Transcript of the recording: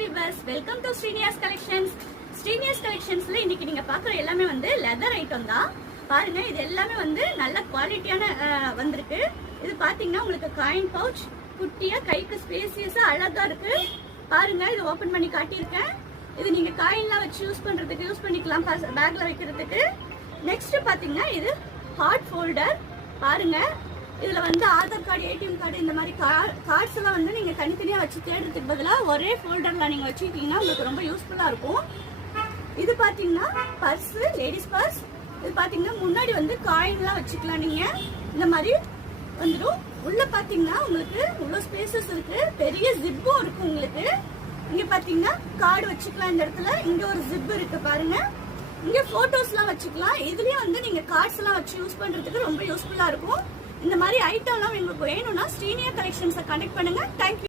Viewers, welcome to Sriniyas collections. Sriniyas கலெக்ஷன்ஸ்ல இன்னைக்கு நீங்க பாக்குற எல்லாமே வந்து லெதர் ஐட்டம் தான். பாருங்க, இது எல்லாமே வந்து நல்ல குவாலிட்டியான வந்திருக்கு. இது பாத்தீங்கன்னா உங்களுக்கு காயின் பவுச் குட்டியா கைக்கு ஸ்பேசியஸா அழகா இருக்கு. பாருங்க, இது ஓபன் பண்ணி காட்டியிருக்கேன். இது நீங்க காயின்லாம் வச்சு யூஸ் பண்றதுக்கு யூஸ் பண்ணிக்கலாம், பேக்ல வைக்கிறதுக்கு. நெக்ஸ்ட் பாத்தீங்கன்னா இது ஹாட் ஃபோல்டர். பாருங்க, இதுல வந்து ஆதார் கார்டு, ஏடிஎம் கார்டு, இந்த மாதிரி கார்ட்ஸ் எல்லாம் வந்து நீங்க தனித்தனியா வச்சு தேடுறதுக்கு பதிலாக ஒரே ஃபோல்டர்ல நீங்க வச்சுக்கிட்டீங்கன்னா உங்களுக்கு ரொம்ப யூஸ்ஃபுல்லா இருக்கும். இது பாத்தீங்கன்னா பர்ஸ், லேடிஸ் பர்ஸ். இது பாத்தீங்கன்னா முன்னாடி வந்து காயின் எல்லாம் வச்சுக்கலாம். நீங்க இந்த மாதிரி வந்துடும். உள்ள பாத்தீங்கன்னா உங்களுக்கு இவ்வளவு ஸ்பேசஸ் இருக்கு. பெரிய ஜிப்பும் இருக்கு உங்களுக்கு. இங்க பாத்தீங்கன்னா கார்டு வச்சுக்கலாம். இந்த இடத்துல இங்க ஒரு ஜிப் இருக்கு பாருங்க. இங்க போட்டோஸ் எல்லாம் வச்சுக்கலாம். இதுலயும் வந்து நீங்க கார்ட்ஸ் எல்லாம் வச்சு யூஸ் பண்றதுக்கு ரொம்ப யூஸ்ஃபுல்லா இருக்கும். இந்த மாதிரி ஐட்டம்லாம் உங்களுக்கு வேணும்னா ஸ்ரீனியா கலெக்ஷன்ஸை கனெக்ட் பண்ணுங்க. தேங்க்யூ.